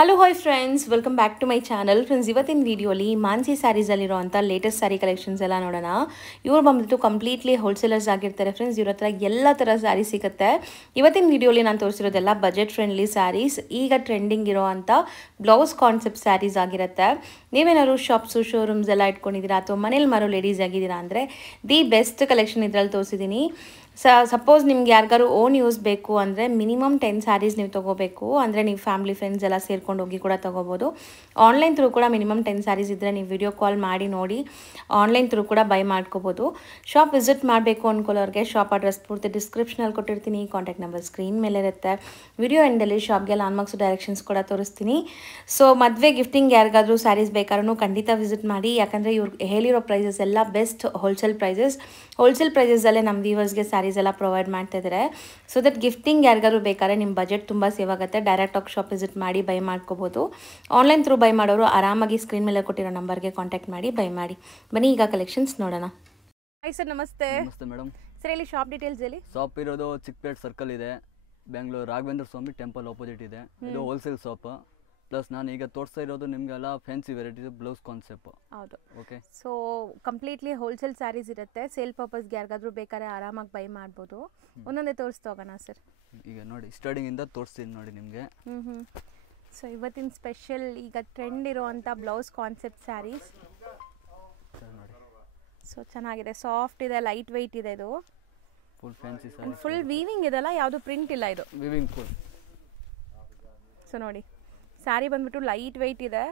Hello hi friends, welcome back to my channel. Friends, ಇವತ್ತಿನ ವಿಡಿಯೋಲಿ ಮಾನ್ಸಿ ಸ್ಯಾರೀಸಲ್ಲಿರುವಂಥ ಲೇಟೆಸ್ಟ್ ಸ್ಯಾರಿ ಕಲೆಕ್ಷನ್ಸ್ ಎಲ್ಲ ನೋಡೋಣ. ಇವ್ರು ಬಂದ್ಬಿಟ್ಟು ಕಂಪ್ಲೀಟ್ಲಿ ಹೋಲ್ಸೇಲರ್ಸ್ ಆಗಿರ್ತಾರೆ ಫ್ರೆಂಡ್ಸ್. ಇವ್ರ ಹತ್ರ ಎಲ್ಲ ಥರ ಸ್ಯಾರಿ ಸಿಗುತ್ತೆ. ಇವತ್ತಿನ ವಿಡಿಯೋಲಿ ನಾನು ತೋರಿಸಿರೋದೆಲ್ಲ ಬಜೆಟ್ ಫ್ರೆಂಡ್ಲಿ ಸ್ಯಾರೀಸ್, ಈಗ ಟ್ರೆಂಡಿಂಗ್ ಇರೋವಂಥ ಬ್ಲೌಸ್ ಕಾನ್ಸೆಪ್ಟ್ ಸ್ಯಾರೀಸ್ ಆಗಿರುತ್ತೆ. ನೀವೇನಾದ್ರು ಶಾಪ್ಸು ಶೋರೂಮ್ಸ್ ಎಲ್ಲ ಇಟ್ಕೊಂಡಿದ್ದೀರಾ ಅಥವಾ ಮನೇಲಿ ಮಾರೋ ಲೇಡೀಸ್ ಆಗಿದ್ದೀರಾ ಅಂದರೆ ದಿ ಬೆಸ್ಟ್ ಕಲೆಕ್ಷನ್ ಇದರಲ್ಲಿ ತೋರಿಸಿದ್ದೀನಿ. ಸಪೋಸ್ ನಿಮ್ಗೆ ಯಾರಿಗಾರು ಓನ್ ಯೂಸ್ ಬೇಕು ಅಂದರೆ ಮಿನಿಮಮ್ 10 ಸ್ಯಾರೀಸ್ ನೀವು ತೊಗೋಬೇಕು. ಅಂದರೆ ನೀವು ಫ್ಯಾಮಿಲಿ ಫ್ರೆಂಡ್ಸ್ ಎಲ್ಲ ಸೇರ್ಕೊಂಡು ಹೋಗಿ ಕೂಡ ತೊಗೋಬೋದು. ಆನ್ಲೈನ್ ಥ್ರೂ ಕೂಡ ಮಿನಿಮಮ್ 10 ಸ್ಯಾರೀಸ್ ಇದ್ದರೆ ನೀವು ವಿಡಿಯೋ ಕಾಲ್ ಮಾಡಿ ನೋಡಿ ಆನ್ಲೈನ್ ಥ್ರೂ ಕೂಡ ಬೈ ಮಾಡ್ಕೋಬೋದು. ಶಾಪ್ ವಿಸಿಟ್ ಮಾಡಬೇಕು ಅಂದ್ಕೊಳ್ಳೋರಿಗೆ ಶಾಪ್ ಅಡ್ರೆಸ್ ಪೂರ್ತಿ ಡಿಸ್ಕ್ರಿಪ್ಷನಲ್ಲಿ ಕೊಟ್ಟಿರ್ತೀನಿ. ಕಾಂಟ್ಯಾಕ್ಟ್ ನಂಬರ್ ಸ್ಕ್ರೀನ್ ಮೇಲೆ ಇರುತ್ತೆ. ವಿಡಿಯೋ ಎಂಡಲ್ಲಿ ಶಾಪ್ಗೆ ಲ್ಯಾಂಡ್ಮಾರ್ಕ್ಸ್ ಡೈರೆಕ್ಷನ್ಸ್ ಕೂಡ ತೋರಿಸ್ತೀನಿ. ಸೊ ಮದುವೆ ಗಿಫ್ಟಿಂಗ್ ಯಾರಿಗಾದರೂ ಸ್ಯಾರೀಸ್ ಬೇಕಾದ್ರೂ ಖಂಡಿತ ವಿಸಿಟ್ ಮಾಡಿ. ಯಾಕಂದರೆ ಇವ್ರು ಹೇಳಿರೋ ಪ್ರೈಸಸ್ ಎಲ್ಲ ಬೆಸ್ಟ್ ಹೋಲ್ಸೇಲ್ ಪ್ರೈಸಸಲ್ಲೇ ನಮ್ಮ ವ್ಯೂವರ್ಸ್ಗೆ ಸ್ಯಾರೀಸ್ ಎಲ್ಲ ಪ್ರೊವೈಡ್ ಮಾಡ್ತಾ ಇದ್ದಾರೆ. ಸೊ ದಟ್ ಗಿಫ್ಟಿಂಗ್ ಯಾರಿಗಾದ್ರು ಬೇಕಾದ್ರೆ ನಿಮ್ಮ ಬಜೆಟ್ ತುಂಬ ಸೇವ್ ಆಗುತ್ತೆ. ಡೈರೆಕ್ಟ್ ಆಗಿ ಶಾಪ್ ವಿಸಿಟ್ ಮಾಡಿ ಬೈ ಮಾಡ್ಕೋಬೋದು. ಆನ್ಲೈನ್ ಥ್ರೂ ಬೈ ಮಾಡೋರು ಆರಾಮಾಗಿ ಸ್ಕ್ರೀನ್ ಮೇಲೆ ಕೊಟ್ಟಿರೋ ನಂಬರ್ಗೆ ಕಾಂಟ್ಯಾಕ್ಟ್ ಮಾಡಿ ಬೈ ಮಾಡಿ. ಬನ್ನಿ ಈಗ ಕಲೆಕ್ಷನ್ಸ್ ನೋಡೋಣ. ಹಾಯ್ ಸರ್, ನಮಸ್ತೆ. ನಮಸ್ತೆ ಮೇಡಮ್. ಸರ್, ಇಲ್ಲಿ ಶಾಪ್ ಡೀಟೇಲ್ಸ್ ಹೇಳಿ. ಶಾಪ್ ಇರೋದು ಚಿಕ್ಕಪೇಟೆ ಸರ್ಕಲ್ ಇದೆ, ಬೆಂಗಳೂರು ರಾಘವೇಂದ್ರ ಸ್ವಾಮಿ ಟೆಂಪಲ್ ಆಪೋಸಿಟ್ ಇದೆ. ಇದು ಹೋಲ್ಸೇಲ್ ಶಾಪ್. ಪ್ಲಸ್ ನಾನು ಈಗ ತೋರಿಸ್ತಾ ಇರೋದು ನಿಮಗೆಲ್ಲ ಫ್ಯಾನ್ಸಿ ವೆರೈಟೀಸ್ ಬ್ಲೌಸ್ ಕಾನ್ಸೆಪ್ಟ್. ಹೌದು, okay. So completely wholesale saris ಇರುತ್ತೆ. ಸೇಲ್ ಪರ್ಪಸ್ಗೆ ಯಾರಿಗಾದ್ರೂ ಬೇಕಾದ್ರೆ ಆರಾಮಾಗಿ ಬೈ ಮಾಡ್ಬೋದು. ಒಂದೊಂದೇ ತೋರಿಸ್ತಾ ಹೋಗೋಣ ಸರ್. ಈಗ ನೋಡಿ ಸ್ಟಾರ್ಟಿಂಗಿಂದ ತೋರಿಸ್ತೀನಿ ನೋಡಿ ನಿಮಗೆ. ಸೊ ಇವತ್ತಿನ ಸ್ಪೆಷಲ್ ಈಗ ಟ್ರೆಂಡ್ ಇರೋವಂಥ ಬ್ಲೌಸ್ ಕಾನ್ಸೆಪ್ಟ್ ಸ್ಯಾರೀಸ್ ನೋಡಿ. ಸೊ ಚೆನ್ನಾಗಿದೆ, ಸಾಫ್ಟ್ ಇದೆ, ಲೈಟ್ ವೆಯ್ಟ್ ಇದೆ. ಇದು full fancy sari, full weaving ಇದೆಲ್ಲ, ಯಾವುದು ಪ್ರಿಂಟ್ ಇಲ್ಲ ಇದು. Viewing full. ಸೊ ನೋಡಿ, ಸ್ಯಾರಿ ಬಂದ್ಬಿಟ್ಟು ಲೈಟ್ ವೆಯ್ಟ್ ಇದೆ.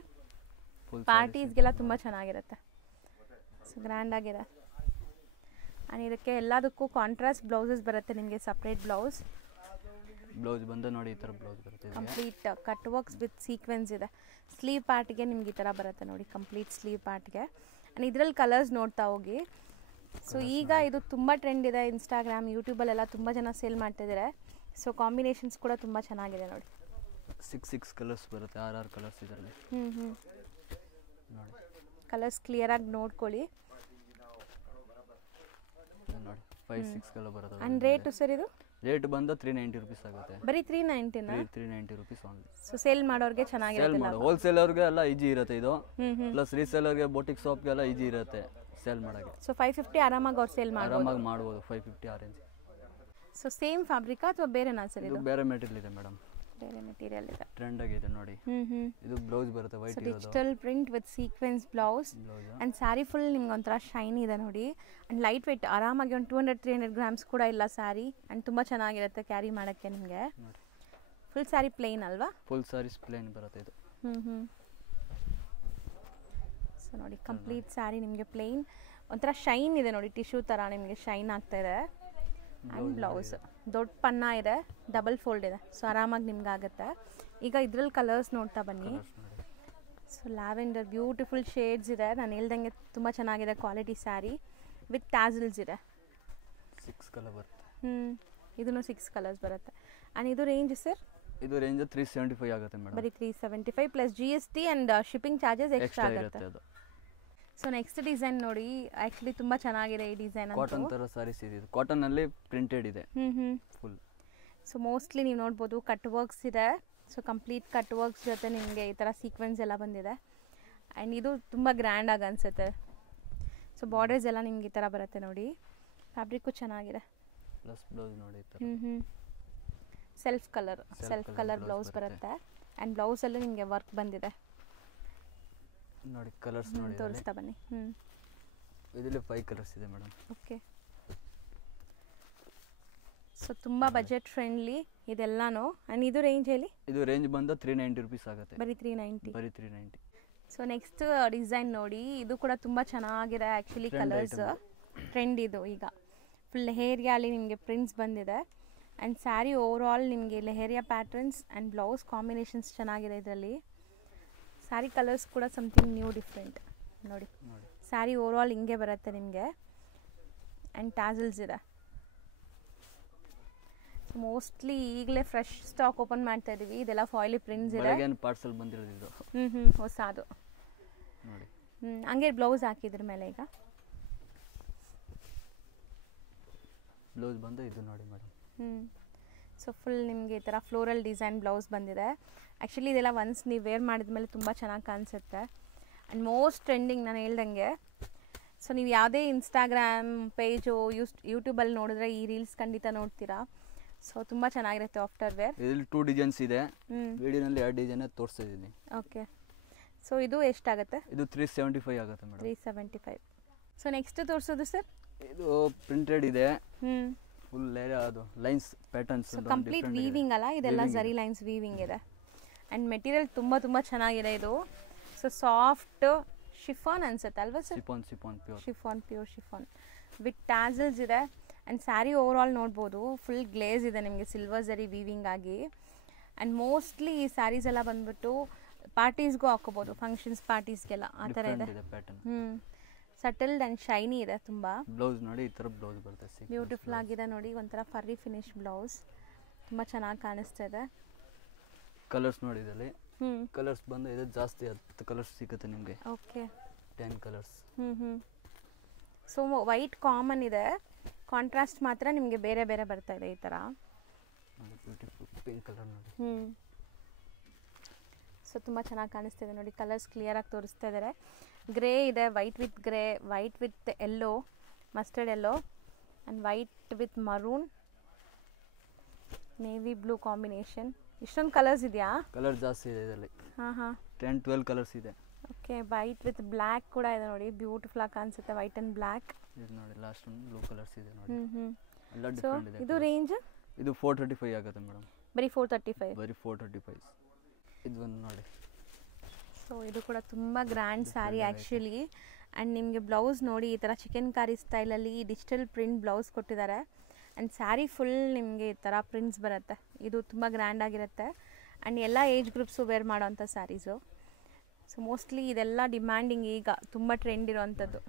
ಪಾರ್ಟೀಸ್ಗೆಲ್ಲ ತುಂಬ ಚೆನ್ನಾಗಿರುತ್ತೆ. ಸೊ ಗ್ರ್ಯಾಂಡ್ ಆಗಿದೆ. ಆ್ಯಂಡ್ ಇದಕ್ಕೆ ಎಲ್ಲದಕ್ಕೂ ಕಾಂಟ್ರಾಸ್ಟ್ ಬ್ಲೌಸಸ್ ಬರುತ್ತೆ ನಿಮಗೆ. ಸಪ್ರೇಟ್ ಬ್ಲೌಸ್ ಬಂದು ನೋಡಿ ಈ ಥರ ಬ್ಲೌಸ್ ಬರುತ್ತೆ. Complete cut works with sequence ಇದೆ. ಸ್ಲೀವ್ ಪಾರ್ಟ್ಗೆ ನಿಮ್ಗೆ ಈ ಥರ ಬರುತ್ತೆ ನೋಡಿ, ಕಂಪ್ಲೀಟ್ ಸ್ಲೀವ್ ಪಾರ್ಟ್ಗೆ. ಆ್ಯಂಡ್ ಇದರಲ್ಲಿ ಕಲರ್ಸ್ ನೋಡ್ತಾ ಹೋಗಿ. ಸೊ ಈಗ ಇದು ತುಂಬ ಟ್ರೆಂಡ್ ಇದೆ. ಇನ್ಸ್ಟಾಗ್ರಾಮ್, ಯೂಟ್ಯೂಬಲ್ಲೆಲ್ಲ ತುಂಬ ಜನ ಸೇಲ್ ಮಾಡ್ತಿದ್ದಾರೆ. ಸೊ ಕಾಂಬಿನೇಷನ್ಸ್ ಕೂಡ ತುಂಬ ಚೆನ್ನಾಗಿದೆ ನೋಡಿ. 6 ಕಲರ್ಸ್ ಬರುತ್ತೆ, 6 ಕಲರ್ಸ್ ಇದರಲ್ಲಿ. ನೋಡಿ ಕಲರ್ಸ್ ಕ್ಲಿಯರಾಗಿ ನೋಡ್ಕೊಳ್ಳಿ. ನೋಡಿ 5-6 ಕಲರ್ ಬರುತ್ತೆ. ಆ್ಯಂಡ್ ರೇಟು ಸರ್ ಇದು? ರೇಟ್ ಬಂದು 390 ರುಪೀಸ್ ಆಗುತ್ತೆ. ಬರೀ 390ನಾ? 390 ರುಪೀಸ್ ಓನ್ಲಿ. ಸೊ ಸೇಲ್ ಮಾಡೋರಿಗೆ ಚೆನ್ನಾಗಿರುತ್ತೆ. ಹೋಲ್ಸೇಲರ್ಗೆ ಎಲ್ಲ ಈಜಿ ಇರುತ್ತೆ ಇದು. ಪ್ಲಸ್ ರೀಸೇಲರ್ಗೆ ಬೋಟಿಕ್ ಶಾಪ್ಗೆಲ್ಲ ಈಜಿ ಇರುತ್ತೆ ಸೇಲ್ ಮಾಡೋಕ್ಕೆ. ಸೊ 550 ಆರಾಮಾಗಿ ಅವ್ರು ಸೇಲ್ ಆರಾಮಾಗಿ ಮಾಡ್ಬೋದು. 550 ಆ ರೇಂಜ್. ಸೊ ಸೇಮ್ ಫ್ಯಾಬ್ರಿಕಾ ಅಥವಾ ಬೇರೆನಾ ಸರ್ ಇದು? ಬೇರೆ ಮೆಟೀರಿಯಲ್ ಇದೆ ಮೇಡಮ್. ಬೇರೆ ಮೆಟೀರಿಯಲ್ ಇದೆ. ಟ್ರೆಂಡ್ ಆಗಿದೆ ನೋಡಿ. ಇದು ಬ್ಲೌಸ್ ಬರುತ್ತೆ ವೈಟ್ ಇರೋದು. Digital print with sequence blouse. And sari full ನಿಮ್ಗೆ ಒಂಥರ ಶೈನಿ ಇದೆ ನೋಡಿ. ಅಂಡ್ ಲೈಟ್ ವೆಯ್ಟ್, ಆರಾಮಾಗಿ ಒಂದು 200-300 ಗ್ರಾಮ್ಸ್ ಕೂಡ ಇಲ್ಲ ಸ್ಯಾರಿ. ಅಂಡ್ ತುಂಬ ಚೆನ್ನಾಗಿರುತ್ತೆ ಕ್ಯಾರಿ ಮಾಡೋಕ್ಕೆ ನಿಮಗೆ. ಫುಲ್ ಸ್ಯಾರಿ ಪ್ಲೇನ್ ಅಲ್ವಾ? ಫುಲ್ ಸ್ಯಾರೀಸ್ ಪ್ಲೇನ್ ಬರುತ್ತೆ ಇದು. ಸೊ ನೋಡಿ, ಕಂಪ್ಲೀಟ್ ಸ್ಯಾರಿ ನಿಮಗೆ ಪ್ಲೇನ್, ಒಂಥರ ಶೈನ್ ಇದೆ ನೋಡಿ, ಟಿಶ್ಯೂ ಥರ ನಿಮಗೆ ಶೈನ್ ಆಗ್ತಾ ಇದೆ. ಆ್ಯಂಡ್ ಬ್ಲೌಸ್ ದೊಡ್ಡ ಪನ್ನ ಇದೆ, ಡಬಲ್ ಫೋಲ್ಡ್ ಇದೆ. ಸೊ ಆರಾಮಾಗಿ ನಿಮ್ಗೆ ಆಗುತ್ತೆ. ಈಗ ಇದ್ರಲ್ಲಿ ಕಲರ್ಸ್ ನೋಡ್ತಾ ಬನ್ನಿ. ಸೊ ಲ್ಯಾವೆಂಡರ್ ಬ್ಯೂಟಿಫುಲ್ ಶೇಡ್ಸ್ ಇದೆ. ನಾನು ಹೇಳ್ದಂಗೆ ತುಂಬ ಚೆನ್ನಾಗಿದೆ ಕ್ವಾಲಿಟಿ ಸ್ಯಾರಿ ವಿತ್ ಟ್ಯಾಸಲ್ಸ್ ಇದೆ. 6 ಕಲರ್ ಬರುತ್ತೆ. ಇದನ್ನು 6 ಕಲರ್ಸ್ ಬರುತ್ತೆ. ಆ್ಯಂಡ್ ಇದು ರೇಂಜ್ ಸರ್? ಇದು ರೇಂಜ್ 375 ಆಗುತ್ತೆ ಮೇಡಮ್. ಬರೀ 375 plus GST and shipping charges extra ಆಗುತ್ತೆ. ಸೊ ನೆಕ್ಸ್ಟ್ ಡಿಸೈನ್ ನೋಡಿ, ಆ್ಯಕ್ಚುಲಿ ತುಂಬ ಚೆನ್ನಾಗಿದೆ ಈ ಡಿಸೈನ್. ಕಾಟನ್ ಥರ ಸ್ಯಾರೀಸ್ ಇದೆ. ಕಾಟನಲ್ಲಿ ಪ್ರಿಂಟೆಡ್ ಇದೆ ಫುಲ್. ಸೊ ಮೋಸ್ಟ್ಲಿ ನೀವು ನೋಡ್ಬೋದು ಕಟ್ ವರ್ಕ್ಸ್ ಇದೆ. ಸೊ ಕಂಪ್ಲೀಟ್ ಕಟ್ ವರ್ಕ್ಸ್ ಜೊತೆ ನಿಮಗೆ ಈ ಥರ ಸೀಕ್ವೆನ್ಸ್ ಎಲ್ಲ ಬಂದಿದೆ. ಆ್ಯಂಡ್ ಇದು ತುಂಬ ಗ್ರ್ಯಾಂಡಾಗಿ ಅನಿಸುತ್ತೆ. ಸೊ ಬಾರ್ಡರ್ಸ್ ಎಲ್ಲ ನಿಮ್ಗೆ ಈ ಥರ ಬರುತ್ತೆ ನೋಡಿ. ಫ್ಯಾಬ್ರಿಕ್ಕು ಚೆನ್ನಾಗಿದೆ. ಪ್ಲಸ್ ಬ್ಲೌಸ್ ನೋಡಿ. ಸೆಲ್ಫ್ ಕಲರ್ ಬ್ಲೌಸ್ ಬರುತ್ತೆ. ಆ್ಯಂಡ್ ಬ್ಲೌಸಲ್ಲೂ ನಿಮಗೆ ವರ್ಕ್ ಬಂದಿದೆ ನೋಡಿ. ಕಲರ್ಸ್ ನೋಡಿ, ತೋರಿಸ್ತಾ ಬನ್ನಿ. ಇದರಲ್ಲಿ 5 ಕಲರ್ಸ್ ಇದೆ ಮೇಡಮ್. ಓಕೆ. ಸೊ ತುಂಬ ಬಜೆಟ್ ಫ್ರೆಂಡ್ಲಿ ಇದೆಲ್ಲಾನು. ಆ್ಯಂಡ್ ಇದು ರೇಂಜ್ ಹೇಳಿ? ಇದು ರೇಂಜ್ ಬಂದು 390 ರುಪೀಸ್ ಆಗುತ್ತೆ. ಬರೀ 390. ಬರೀ 390. ಸೊ ನೆಕ್ಸ್ಟ್ ಡಿಸೈನ್ ನೋಡಿ, ಇದು ಕೂಡ ತುಂಬ ಚೆನ್ನಾಗಿದೆ. ಆ್ಯಕ್ಚುಲಿ ಕಲರ್ಸ್ ಟ್ರೆಂಡ್ ಇದು. ಈಗ ಫುಲ್ ಲೆಹೇರಿಯಾ ಅಲ್ಲಿ ನಿಮಗೆ ಪ್ರಿಂಟ್ಸ್ ಬಂದಿದೆ. ಆ್ಯಂಡ್ ಸ್ಯಾರಿ ಓವರ್ ಆಲ್ ನಿಮಗೆ leheriya patterns and blouse combinations ಚೆನ್ನಾಗಿದೆ ಇದರಲ್ಲಿ. ಸ್ಯಾರಿ ಕಲರ್ಸ್ ಕೂಡ ಸಮಥಿಂಗ್ ನ್ಯೂ ಡಿಫ್ರೆಂಟ್ ನೋಡಿ. ಸ್ಯಾರಿ ಓವರ್ ಆಲ್ ಹಿಂಗೆ ಬರುತ್ತೆ ನಿಮಗೆ. ಆ್ಯಂಡ್ ಟ್ಯಾಸಲ್ಸ್ ಇದೆ. ಸೊ ಮೋಸ್ಟ್ಲಿ ಈಗಲೇ ಫ್ರೆಶ್ ಸ್ಟಾಕ್ ಓಪನ್ ಮಾಡ್ತಾ ಇದ್ದೀವಿ. ಇದೆಲ್ಲ ಫಾಯಿಲಿ ಪ್ರಿಂಟ್ಸ್ ಇದೆ. ಪಾರ್ಸಲ್ ಬಂದಿರೋದು ಇದು. ಹೊಸದು ನೋಡಿ. ಹಂಗೆ ಬ್ಲೌಸ್ ಹಾಕಿದ್ರ ಮೇಲೆ ಈಗ ಬ್ಲೌಸ್ ಬಂದು ಇದು ನೋಡಿ ಮೇಡಮ್. ಸೊ ಫುಲ್ ನಿಮಗೆ ಈ ಥರ ಫ್ಲೋರಲ್ ಡಿಸೈನ್ ಬ್ಲೌಸ್ ಬಂದಿದೆ. ಆ್ಯಕ್ಚುಲಿ ಇದೆಲ್ಲ ಒನ್ಸ್ ನೀವು ವೇರ್ ಮಾಡಿದ್ಮೇಲೆ ತುಂಬ ಚೆನ್ನಾಗಿ ಕಾಣಿಸುತ್ತೆ. ಆ್ಯಂಡ್ ಮೋಸ್ಟ್ ಟ್ರೆಂಡಿಂಗ್ ನಾನು ಹೇಳ್ದಂಗೆ. ಸೊ ನೀವು ಯಾವುದೇ ಇನ್ಸ್ಟಾಗ್ರಾಮ್ ಪೇಜು ಯೂಟ್ಯೂಬಲ್ಲಿ ನೋಡಿದ್ರೆ ಈ ರೀಲ್ಸ್ ಖಂಡಿತ ನೋಡ್ತೀರಾ. ಸೊ ತುಂಬ ಚೆನ್ನಾಗಿರುತ್ತೆ ಆಫ್ಟರ್ ವೇರ್. ಇದರಲ್ಲಿ 2 ಡಿಸೈನ್ಸ್ ಇದೆ. ವಿಡಿಯೋನಲ್ಲಿ 2 ಡಿಸೈನ್ ತೋರಿಸ್ತಾ ಇದ್ದೀನಿ. ಓಕೆ. ಸೊ ಇದು ಎಷ್ಟಾಗುತ್ತೆ? ಇದು 375 ಆಗುತ್ತೆ ಮೇಡಮ್. 375. ಸೊ ನೆಕ್ಸ್ಟ್ ತೋರಿಸೋದು ಸರ್? ಇದು ಪ್ರಿಂಟೆಡ್ ಇದೆ. ಫುಲ್ ಅದು lines patterns. So complete weaving ಅಲ್ಲ, ಇದೆಲ್ಲ ಝರಿ ಲೈನ್ಸ್ ವೀವಿಂಗ್ ಇದೆ. ಆ್ಯಂಡ್ ಮೆಟೀರಿಯಲ್ ತುಂಬ ಚೆನ್ನಾಗಿದೆ ಇದು. ಸೊ ಸಾಫ್ಟ್ ಶಿಫಾನ್ ಅನ್ಸುತ್ತೆ ಅಲ್ವಾ sir? Chiffon pure chiffon with tassels ಇದೆ. ಆ್ಯಂಡ್ ಸ್ಯಾರಿ ಓವರ್ ಆಲ್ ನೋಡ್ಬೋದು ಫುಲ್ ಗ್ಲೇಸ್ ಇದೆ ನಿಮಗೆ ಸಿಲ್ವರ್ ಝರಿ ವೀವಿಂಗ್ ಆಗಿ. ಆ್ಯಂಡ್ ಮೋಸ್ಟ್ಲಿ ಈ ಸ್ಯಾರೀಸ್ ಎಲ್ಲ ಬಂದ್ಬಿಟ್ಟು ಪಾರ್ಟೀಸ್ಗೂ ಹಾಕೋಬೋದು, ಫಂಕ್ಷನ್ಸ್ ಪಾರ್ಟೀಸ್ಗೆಲ್ಲ ಆ ಥರ ಇದೆ. ಸಟಲ್ಡ್ ಆ್ಯಂಡ್ ಶೈನಿ ಇದೆ ತುಂಬ. ಬ್ಲೌಸ್ ನೋಡಿ ಈ ಥರ ಬ್ಲೌಸ್ ಬರುತ್ತೆ, ಬ್ಯೂಟಿಫುಲ್ ಆಗಿದೆ ನೋಡಿ. ಒಂಥರ ಫರ್ರಿ ಫಿನಿಶ್ ಬ್ಲೌಸ್, ತುಂಬ ಚೆನ್ನಾಗಿ ಕಾಣಿಸ್ತಾ ಇದೆ. ಕಲರ್ಸ್ ನೋಡಿ ಇದರಲ್ಲಿ ಕಲರ್ಸ್ ಬಂದು ಇದು ಜಾಸ್ತಿ 10 ಕಲರ್ಸ್ ಸಿಗುತ್ತೆ ನಿಮಗೆ. Okay. 10 colours. So white common ಇದೆ, ಕಾಂಟ್ರಾಸ್ಟ್ ಮಾತ್ರ ನಿಮಗೆ ಬೇರೆ ಬೇರೆ ಬರ್ತಾ ಇದೆ ಈ ಥರ. ಬ್ಯೂಟಿಫುಲ್ ಪಿಂಕ್ ಕಲರ್ ನೋಡಿ. ಸೊ ತುಂಬ ಚೆನ್ನಾಗಿ ಕಾಣಿಸ್ತಿದೆ ನೋಡಿ, ಕಲರ್ಸ್ ಕ್ಲಿಯರಾಗಿ ತೋರಿಸ್ತಾ ಇದ್ದಾರೆ. ಗ್ರೇ ಇದೆ, white with grey, white with yellow, mustard yellow and white with maroon, navy blue combination. ಇಷ್ಟೊಂದು ಕಲರ್ಸ್ ಇದೆಯಾ? ಕಲರ್ ಜಾಸ್ತಿ ಇದೆ ಇದರಲ್ಲಿ. 10-12 ಕಲರ್ಸ್ ಇದೆ. ಓಕೆ. ವೈಟ್ ವಿತ್ ಬ್ಲ್ಯಾಕ್ ಕೂಡ ಇದೆ ನೋಡಿ, ಬ್ಯೂಟಿಫುಲ್ ಆಗಿ ಕಾಣಿಸುತ್ತೆ. White and black. ಇದು ನೋಡಿ ಲಾಸ್ಟ್ ಒಂದು ಬ್ಲೂ ಕಲರ್ಸ್ ಇದೆ ನೋಡಿ. ಎಲ್ಲ ಸೊ ಡಿಫರೆಂಟ್ ಇದೆ. ಇದು ರೇಂಜ್? ಇದು 435 ಆಗುತ್ತೆ ಮೇಡಮ್. ಬರೀ 435? ಬರೀ 435. ಇದು ಒಂದು ನೋಡಿ. ಸೊ ಇದು ಕೂಡ ತುಂಬ ಗ್ರ್ಯಾಂಡ್ ಸ್ಯಾರಿ ಆ್ಯಕ್ಚುಲಿ. ಆ್ಯಂಡ್ ನಿಮಗೆ ಬ್ಲೌಸ್ ನೋಡಿ ಈ ಥರ ಚಿಕನ್ ಕಾರಿ ಸ್ಟೈಲಲ್ಲಿ ಡಿಜಿಟಲ್ ಪ್ರಿಂಟ್ ಬ್ಲೌಸ್ ಕೊಟ್ಟಿದ್ದಾರೆ. ಆ್ಯಂಡ್ ಸ್ಯಾರಿ ಫುಲ್ ನಿಮಗೆ ಈ ಥರ ಪ್ರಿಂಟ್ಸ್ ಬರುತ್ತೆ. ಇದು ತುಂಬ ಗ್ರ್ಯಾಂಡ್ ಆಗಿರುತ್ತೆ. ಆ್ಯಂಡ್ ಎಲ್ಲ ಏಜ್ ಗ್ರೂಪ್ಸು ವೇರ್ ಮಾಡೋವಂಥ ಸ್ಯಾರೀಸು. ಸೊ ಮೋಸ್ಟ್ಲಿ ಇದೆಲ್ಲ ಡಿಮ್ಯಾಂಡಿಂಗ್, ಈಗ ತುಂಬ ಟ್ರೆಂಡ್ ಇರೋವಂಥದ್ದು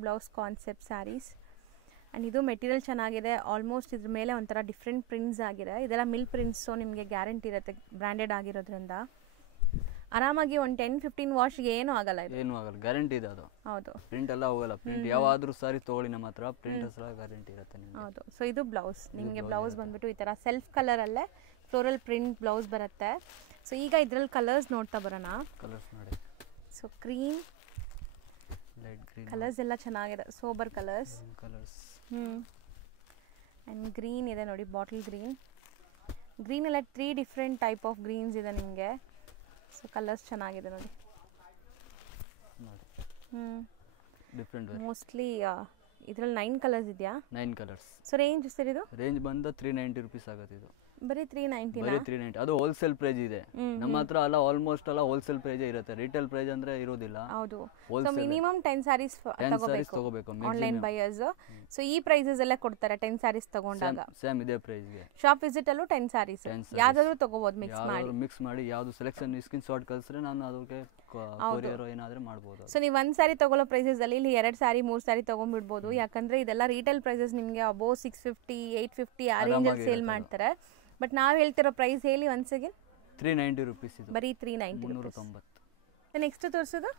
ಬ್ಲೌಸ್ ಕಾನ್ಸೆಪ್ಟ್ ಸ್ಯಾರೀಸ್. ಆ್ಯಂಡ್ ಇದು ಮೆಟೀರಿಯಲ್ ಚೆನ್ನಾಗಿದೆ. ಆಲ್ಮೋಸ್ಟ್ ಇದ್ರ ಮೇಲೆ ಒಂಥರ ಡಿಫ್ರೆಂಟ್ ಪ್ರಿಂಟ್ಸ್ ಆಗಿದೆ. ಇದೆಲ್ಲ ಮಿಲ್ ಪ್ರಿಂಟ್ಸು, ನಿಮಗೆ ಗ್ಯಾರಂಟಿ ಇರುತ್ತೆ ಬ್ರ್ಯಾಂಡೆಡ್ ಆಗಿರೋದ್ರಿಂದ. ಆರಾಮಾಗಿ ಒಂದು 10-15 ವಾಶ್ಗೆ ಏನೂ ಆಗಲ್ಲ, ಏನೂ ಆಗಲ್ಲ, ಗ್ಯಾರಂಟಿ ಇದೆ ಅದು. ಹೌದು, ಪ್ರಿಂಟ್ ಎಲ್ಲ ಹೋಗಲ್ಲ. ಪ್ರಿಂಟ್ ಯಾವಾದರೂ ಸಾರಿ ತೊಗೊಳ್ಳಿ ನಮ್ಮ ಹತ್ರ, ಪ್ರಿಂಟ್ ಎಲ್ಲ ಗ್ಯಾರಂಟಿ ಇರುತ್ತೆ ನಿಮಗೆ. ಹೌದು. ಸೊ ಇದು ಬ್ಲೌಸ್, ನಿಮಗೆ ಬ್ಲೌಸ್ ಬಂದ್ಬಿಟ್ಟು ಈ ಥರ ಸೆಲ್ಫ್ ಕಲರಲ್ಲೇ ಫ್ಲೋರಲ್ ಪ್ರಿಂಟ್ ಬ್ಲೌಸ್ ಬರುತ್ತೆ. ಸೊ ಈಗ ಇದರಲ್ಲಿ ಕಲರ್ಸ್ ನೋಡ್ತಾ ಬರೋಣ. ಕಲರ್ಸ್ ನೋಡಿ. So cream, light green, colours ಎಲ್ಲ ಚೆನ್ನಾಗಿದೆ, ಸೋಬರ್ ಕಲರ್ಸ್. ಆ್ಯಂಡ್ ಗ್ರೀನ್ ಇದೆ ನೋಡಿ, ಬಾಟಲ್ ಗ್ರೀನ್. ಗ್ರೀನೆಲ್ಲ 3 ಡಿಫ್ರೆಂಟ್ ಟೈಪ್ ಆಫ್ ಗ್ರೀನ್ಸ್ ಇದೆ ನಿಮಗೆ. ಸೊ ಕಲರ್ಸ್ ಚೆನ್ನಾಗಿದೆ ನೋಡಿ. ಡಿಫ್ರೆಂಟ್ ಮೋಸ್ಟ್ಲಿ ಇದರಲ್ಲಿ 9 ಕಲರ್ಸ್ ಇದೆಯಾ? 9 ಕಲರ್ಸ್. ಸೊ ರೇಂಜ್ ಸರ್ ಇದು? ರೇಂಜ್ ಬಂದು 390 ರುಪೀಸ್ ಆಗುತ್ತೆ ಇದು. ಬರೀ 390? ಬರೀ 390. ಅದು ಹೋಲ್ಸೇಲ್ ಪ್ರೈಸ್ ಇದೆ. ನಮ್ಮ ಹತ್ರ ಅಲ್ಲ, ಆಲ್ಮೋಸ್ಟ್ ಅಲ್ಲ ಹೋಲ್ಸೇಲ್ ಪ್ರೈಸ್ ಇರುತ್ತೆ. ರಿಟೇಲ್ ಪ್ರೈಸ್ ಅಂದ್ರೆ ಇರೋದಿಲ್ಲ. ಹೌದು. ಸೊ ಮಿನಿಮಮ್ 10 ಸ್ಯಾರೀಸ್ ತಗೋಬೇಕು ಆನ್ಲೈನ್ ಬೈಯರ್ಸ್. ಸೊ ಈ ಪ್ರೈಸಸ್ ಎಲ್ಲ ಕೊಡ್ತಾರೆ 10 ಸ್ಯಾರೀಸ್ ತಗೊಂಡಾಗ. ಸೇಮ್ ಇದೇ ಪ್ರೈಸ್ ಗೆ ಶಾಪ್ ವಿಸಿಟ್ ಅಲ್ಲೂ 10 ಸ್ಯಾರೀಸ್ ಯಾವ್ದಾದ್ರು ತಗೋಬಹುದು, ಮಿಕ್ಸ್ ಮಾಡಿ ಯಾವ್ದು ಸೆಲೆಕ್ಷನ್ ಸ್ಕ್ರೀನ್ ಶಾಟ್ ಕಳಿಸಿದ್ರೆ ನಾನು ಅದಕ್ಕೆ ಕೊರಿಯರ್ ಏನಾದ್ರೆ ಮಾಡಬಹುದು. ಸೊ ನೀವು 1 ಸ್ಯಾರಿ ತಗೊಳ್ಳೋ ಪ್ರೈಸಸ್ ಅಲ್ಲಿ ಇಲ್ಲಿ 2 ಸ್ಯಾರಿ 3 ಸ್ಯಾರಿ ತಗೊಂಡ್ಬಿಡ್ಬೋದು. ಯಾಕಂದ್ರೆ ಇದೆಲ್ಲ ರಿಟೇಲ್ ಪ್ರೈಸಸ್ ನಿಮಗೆ ಅಬೋ 650 850 ಆ ರೇಂಜ್ ಅಲ್ಲಿ ಸೇಲ್ ಮಾಡ್ತಾರೆ. ಬಟ್ ನಾವು ಹೇಳ್ತಿರೋ ಪ್ರೈಸ್ ಹೇಳಿ ಒನ್ಸ್ ಅಗೇನ್. 390 ರುಪೀಸ್ ಇದು. ಬರೀ 390. 390. ನೆಕ್ಸ್ಟ್ ತೋರಿಸೋದು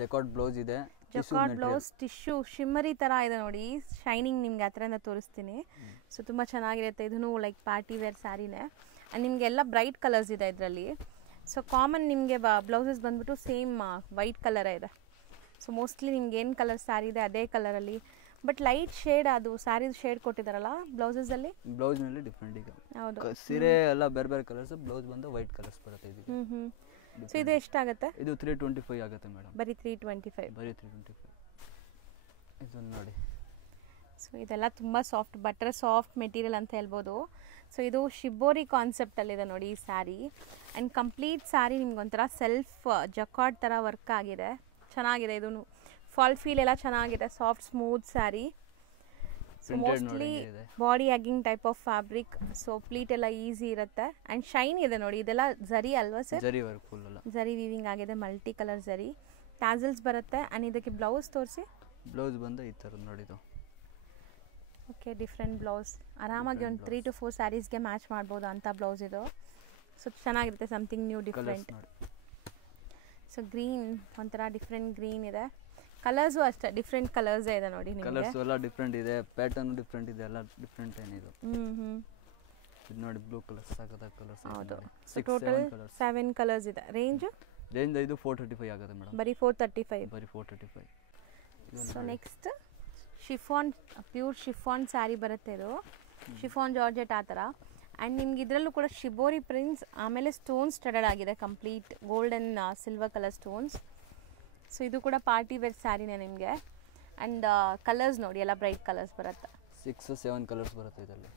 ಜಕಾರ್ಡ್ ಬ್ಲೌಸ್ ಇದೆ. ಜಕಾರ್ಡ್ ಬ್ಲೌಸ್ ಟಿಶ್ಯೂ ಶಿಮ್ಮರಿ ತರ ಇದೆ ನೋಡಿ, ಶೈನಿಂಗ್. ನಿಮ್ಗೆ ಹತ್ರದಿಂದ ತೋರಿಸ್ತೀನಿ. ಸೊ ತುಂಬಾ ಚೆನ್ನಾಗಿರುತ್ತೆ. ಇದನ್ನು ಲೈಕ್ ಪಾರ್ಟಿ ವೇರ್ ಸ್ಯಾರಿನೇ. ಆ್ಯಂಡ್ ನಿಮಗೆಲ್ಲ ಬ್ರೈಟ್ ಕಲರ್ಸ್ ಇದೆ ಇದರಲ್ಲಿ. ಸೊ ಕಾಮನ್ ನಿಮಗೆ ಬ್ಲೌಸಸ್ ಬಂದ್ಬಿಟ್ಟು ಸೇಮ್ ವೈಟ್ ಕಲರೇ ಇದೆ. ಸೊ ಮೋಸ್ಟ್ಲಿ ನಿಮ್ಗೆ ಏನು ಕಲರ್ ಸ್ಯಾರಿ ಇದೆ ಅದೇ ಕಲರಲ್ಲಿ. ಬಟ್ ಲೈಟ್ ಶೇಡ್, ಅದು ಸ್ಯಾರಿ ಶೇಡ್ ಕೊಟ್ಟಿದ್ದಾರಲ್ಲ ಬ್ಲೌಸಸ್ ಅಲ್ಲಿ. ಬ್ಲೌಸ್ ನಲ್ಲಿ ಡಿಫರೆಂಟ್ ಈಗ. ಹೌದು, ಸೀರೆ ಎಲ್ಲ ಬೇರೆ ಬೇರೆ ಕಲರ್ಸ್, ಬ್ಲೌಸ್ ಬಂದು ವೈಟ್ ಕಲರ್ಸ್ ಬರುತ್ತೆ ಇದಕ್ಕೆ. ಸೊ ಇದು ಎಷ್ಟಾಗುತ್ತೆ? ಇದು 325 ಆಗುತ್ತೆ ಮೇಡಮ್. ಬರೀ 325. ಬರೀ 325. ಇದು ನೋಡಿ. ಸೊ ಇದೆಲ್ಲ ತುಂಬ ಸಾಫ್ಟ್, ಬಟರ್ ಸಾಫ್ಟ್ ಮೆಟೀರಿಯಲ್ ಅಂತ ಹೇಳ್ಬೋದು. ಸೊ ಇದು ಶಿಬೋರಿ ಕಾನ್ಸೆಪ್ಟಲ್ಲಿದೆ ನೋಡಿ ಈ ಸ್ಯಾರಿ. ಆ್ಯಂಡ್ ಕಂಪ್ಲೀಟ್ ಸ್ಯಾರಿ ನಿಮ್ಗೊಂಥರ ಸೆಲ್ಫ್ ಜಕಾರ್ಡ್ ಥರ ವರ್ಕ್ ಆಗಿದೆ, ಚೆನ್ನಾಗಿದೆ. ಇದು ಫಾಲ್ ಫೀಲ್ ಎಲ್ಲ ಚೆನ್ನಾಗಿದೆ, soft smooth sari. So mostly body hugging type of fabric. So pleat ಎಲ್ಲ ಈಸಿ ಇರುತ್ತೆ. ಆ್ಯಂಡ್ ಶೈನ್ ಇದೆ ನೋಡಿ. ಇದೆಲ್ಲ ಝರಿ ಅಲ್ವಾ ಸರ್? ಝರಿ ವರ್ಕ್ ಫುಲ್ ಅಲ್ಲ, ಝರಿ ವೀವಿಂಗ್ ಆಗಿದೆ, ಮಲ್ಟಿ ಕಲರ್ ಝರಿ. ಟ್ಯಾಸಲ್ಸ್ ಬರುತ್ತೆ. ಆ್ಯಂಡ್ ಇದಕ್ಕೆ ಬ್ಲೌಸ್ ತೋರಿಸಿ. ಬ್ಲೌಸ್ ಬಂದು ಈ ಥರ ನೋಡಿದ್ದು. Okay, different blouse. ಆರಾಮಾಗಿ ಒಂದು 3 to 4 ಸ್ಯಾರೀಸ್ಗೆ ಮ್ಯಾಚ್ ಮಾಡ್ಬೋದು ಅಂತ ಬ್ಲೌಸ್ ಇದು. ಸೊ ಚೆನ್ನಾಗಿರುತ್ತೆ, something new, different. So green, ಒಂಥರ ಡಿಫ್ರೆಂಟ್ ಗ್ರೀನ್ ಇದೆ. ಕಲರ್ಸು ಅಷ್ಟೇ ಡಿಫ್ರೆಂಟ್ ಕಲರ್ಸೇ ಇದೆ ನೋಡಿ ನಿಮಗೆ. ಕಲರ್ಸ್ ಎಲ್ಲ ಡಿಫ್ರೆಂಟ್ ಇದೆ, ಪ್ಯಾಟರ್ನ್ ಡಿಫ್ರೆಂಟ್ ಇದೆ, ಎಲ್ಲ ಡಿಫ್ರೆಂಟ್ ಏನಿದು. ಇದು ನೋಡಿ ಬ್ಲೂ ಕಲರ್ ಸಾಕತ್ತಾದ ಕಲರ್ಸ್ ಹೌದು. ಸೊ ಟೋಟಲ್ 7 ಕಲರ್ಸ್ ಇದೆ. ರೇಂಜ್ ಇದು 435 ಆಗುತ್ತೆ ಮೇಡಮ್. ಬರೀ 435. ಬರೀ 435. So next chiffon, pure chiffon sari ಬರುತ್ತೆ ಇದು. ಶಿಫಾನ್ ಜಾರ್ಜೆಟ್ ಆ ಥರ. ಆ್ಯಂಡ್ ನಿಮ್ಗೆ ಇದರಲ್ಲೂ ಕೂಡ ಶಿಬೋರಿ ಪ್ರಿಂಟ್ಸ್, ಆಮೇಲೆ ಸ್ಟೋನ್ಸ್ ಸ್ಟಡೆಡ್ ಆಗಿದೆ, complete gold and silver colour stones. So ಇದು ಕೂಡ ಪಾರ್ಟಿ ವೇರ್ ಸ್ಯಾರಿನೇ ನಿಮಗೆ. ಆ್ಯಂಡ್ ಕಲರ್ಸ್ ನೋಡಿ ಎಲ್ಲ ಬ್ರೈಟ್ ಕಲರ್ಸ್ ಬರುತ್ತೆ. 6-7 ಕಲರ್ಸ್ ಬರುತ್ತೆ ಇದರಲ್ಲಿ.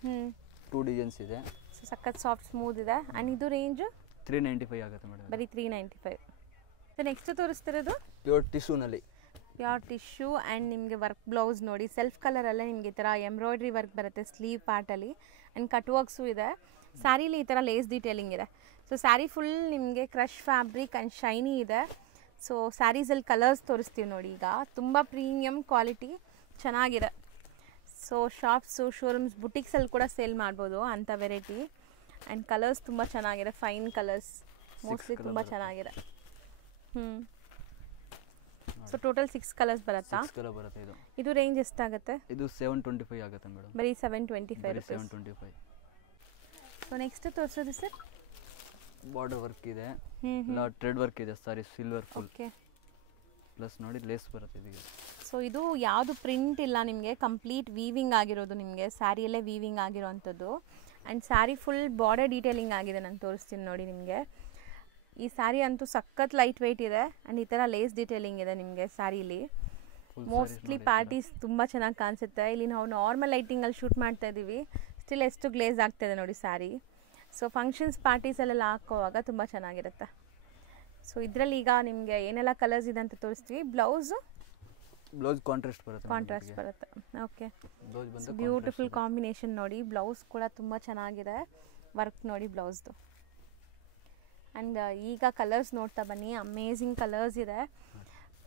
2 ಡಿಸೈನ್ಸ್ ಇದೆ. ಸೊ ಸಖತ್ ಸಾಫ್ಟ್ ಸ್ಮೂತ್ ಇದೆ. ಆ್ಯಂಡ್ ಇದು ರೇಂಜ್ 395 ಆಗುತ್ತೆ ಮೇಡಮ್. ಬರೀ 395. ಸೊ ನೆಕ್ಸ್ಟ್ ತೋರಿಸ್ತಿರೋದು ಪ್ಯೂರ್ ಟಿಶ್ಯೂನಲ್ಲಿ. ಪ್ಯೂರ್ ಟಿಶ್ಯೂ ಆ್ಯಂಡ್ ನಿಮಗೆ ವರ್ಕ್ ಬ್ಲೌಸ್ ನೋಡಿ, ಸೆಲ್ಫ್ ಕಲರಲ್ಲೇ ನಿಮಗೆ ಈ ಥರ ಎಂಬ್ರಾಯ್ಡ್ರಿ ವರ್ಕ್ ಬರುತ್ತೆ ಸ್ಲೀವ್ ಪಾರ್ಟಲ್ಲಿ. ಆ್ಯಂಡ್ ಕಟ್ ವರ್ಕ್ಸು ಇದೆ. ಸ್ಯಾರಿಲಿ ಈ ಥರ ಲೇಸ್ ಡೀಟೇಲಿಂಗ್ ಇದೆ. ಸೊ ಸ್ಯಾರಿ ಫುಲ್ ನಿಮಗೆ ಕ್ರಶ್ ಫ್ಯಾಬ್ರಿಕ್ ಆ್ಯಂಡ್ ಶೈನಿ ಇದೆ. ಸೊ ಸ್ಯಾರೀಸಲ್ಲಿ ಕಲರ್ಸ್ ತೋರಿಸ್ತೀವಿ ನೋಡಿ. ಈಗ ತುಂಬ ಪ್ರೀಮಿಯಮ್ ಕ್ವಾಲಿಟಿ ಚೆನ್ನಾಗಿದೆ. ಸೊ ಶಾಪ್ಸು, ಶೋರೂಮ್ಸ್, ಬುಟಿಕ್ಸಲ್ಲಿ ಕೂಡ ಸೇಲ್ ಮಾಡ್ಬೋದು ಅಂಥ ವೆರೈಟಿ. ಆ್ಯಂಡ್ ಕಲರ್ಸ್ ತುಂಬ ಚೆನ್ನಾಗಿದೆ, ಫೈನ್ ಕಲರ್ಸ್ ಮೋಸ್ಟ್ಲಿ ತುಂಬ ಚೆನ್ನಾಗಿದೆ. ಸೊ ಟೋಟಲ್ 6 ಕಲರ್ಸ್ ಬರುತ್ತಾ? 6 ಕಲರ್ ಬರುತ್ತೆ ಇದು. ಇದು ರೇಂಜ್ ಎಷ್ಟಾಗುತ್ತೆ? ಇದು 725 ಆಗುತ್ತೆ ಮೇಡಮ್. ಬರೀ 725 ರೂಪೀಸ್. 725. ಸೊ ನೆಕ್ಸ್ಟ್ ತೋರಿಸೋದು ಸರ್? ಬಾರ್ಡರ್ ವರ್ಕ್ ಇದೆ, ಇಲ್ಲ ಥ್ರೆಡ್ ವರ್ಕ್ ಇದೆ, ಸಾರಿ ಸಿಲ್ವರ್ ಫುಲ್. ಓಕೆ. ಪ್ಲಸ್ ನೋಡಿ ಲೇಸ್ ಬರುತ್ತೆ ಇದಕ್ಕೆ. ಸೊ ಇದು ಯಾವುದು ಪ್ರಿಂಟ್ ಇಲ್ಲ ನಿಮಗೆ, ಕಂಪ್ಲೀಟ್ ವೀವಿಂಗ್ ಆಗಿರೋದು ನಿಮಗೆ, ಸ್ಯಾರಿಯಲ್ಲೇ ವೀವಿಂಗ್ ಆಗಿರೋವಂಥದ್ದು. And sari full border detailing ಆಗಿದೆ. ನಾನು ತೋರಿಸ್ತೀನಿ ನೋಡಿ ನಿಮಗೆ. ಈ ಸ್ಯಾರಿ ಅಂತೂ ಸಖತ್ ಲೈಟ್ ವೆಯ್ಟ್ ಇದೆ. ಆ್ಯಂಡ್ ಈ ಥರ ಲೇಸ್ ಡೀಟೇಲಿಂಗ್ ಇದೆ ನಿಮಗೆ ಸ್ಯಾರಿಲಿ. ಮೋಸ್ಟ್ಲಿ ಪಾರ್ಟೀಸ್ ತುಂಬ ಚೆನ್ನಾಗಿ ಕಾಣಿಸುತ್ತೆ. ಇಲ್ಲಿ ನಾವು ನಾರ್ಮಲ್ ಲೈಟಿಂಗಲ್ಲಿ ಶೂಟ್ ಮಾಡ್ತಾ ಇದ್ದೀವಿ, ಸ್ಟಿಲ್ ಎಷ್ಟು ಗ್ಲೇಸ್ ಆಗ್ತಾಯಿದೆ ನೋಡಿ ಸ್ಯಾರಿ. ಸೊ ಫಂಕ್ಷನ್ಸ್ ಪಾರ್ಟೀಸಲ್ಲೆಲ್ಲ ಹಾಕೋವಾಗ ತುಂಬ ಚೆನ್ನಾಗಿರುತ್ತೆ. ಸೊ ಇದರಲ್ಲಿ ಈಗ ನಿಮಗೆ ಏನೆಲ್ಲ ಕಲರ್ಸ್ ಇದೆ ಅಂತ ತೋರಿಸ್ತೀವಿ. ಬ್ಲೌಸ್ ಕಾಂಟ್ರಾಸ್ಟ್ ಬರುತ್ತೆ. ಓಕೆ. ಬ್ಯೂಟಿಫುಲ್ ಕಾಂಬಿನೇಷನ್ ನೋಡಿ. ಬ್ಲೌಸ್ ಕೂಡ ತುಂಬ ಚೆನ್ನಾಗಿದೆ, ವರ್ಕ್ ನೋಡಿ ಬ್ಲೌಸ್ದು. ಆ್ಯಂಡ್ ಈಗ ಕಲರ್ಸ್ ನೋಡ್ತಾ ಬನ್ನಿ, ಅಮೇಝಿಂಗ್ ಕಲರ್ಸ್ ಇದೆ.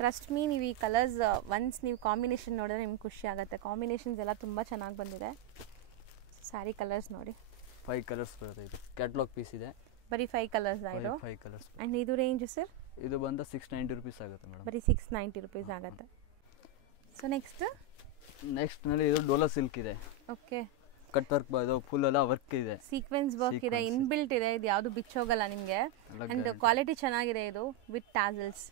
ಟ್ರಸ್ಟ್ ಮೀ, ನೀವು ಈ ಕಲರ್ಸ್ ಒನ್ಸ್ ನೀವು ಕಾಂಬಿನೇಷನ್ ನೋಡಿದ್ರೆ ನಿಮ್ಗೆ ಖುಷಿ ಆಗುತ್ತೆ. ಕಾಂಬಿನೇಷನ್ಸ್ ಎಲ್ಲ ತುಂಬ ಚೆನ್ನಾಗಿ ಬಂದಿದೆ. ಸ್ಯಾರಿ ಕಲರ್ಸ್ ನೋಡಿ, 5 ಕಲರ್ಸ್ ಬರುತ್ತೆ. ಇದು ಕ್ಯಾಟಲಾಗ್ ಪೀಸ್ ಇದೆ. ಬರೀ 5 ಕಲರ್ಸ್ ಆಯಿತು. 5 ಕಲರ್ಸ್. ಆ್ಯಂಡ್ ಇದು ರೇಂಜ್ ಸರ್? ಇದು ಬಂದು 690 ರೂಪೀಸ್ ಆಗುತ್ತೆ ಮೇಡಮ್. ಬರೀ 690 ರೂಪೀಸ್ ಆಗುತ್ತೆ. ಸೊ ನೆಕ್ಸ್ಟ್ನಲ್ಲಿ ಇದು ಡೋಲಾ ಸಿಲ್ಕ್ ಇದೆ. ಓಕೆ. ಕಟ್ ವರ್ಕ್ ಇದು ಫುಲ್ ಎಲ್ಲ ವರ್ಕ್ ಇದೆ, ಸೀಕ್ವೆನ್ಸ್ ವರ್ಕ್ ಇದೆ, ಇನ್ಬಿಲ್ಟ್ ಇದೆ. ಇದು ಯಾವುದು ಬಿಚ್ಚೋಗಲ್ಲ ನಿಮಗೆ. ಆ್ಯಂಡ್ ಕ್ವಾಲಿಟಿ ಚೆನ್ನಾಗಿದೆ ಇದು, ವಿತ್ ಟ್ಯಾಸಲ್ಸ್.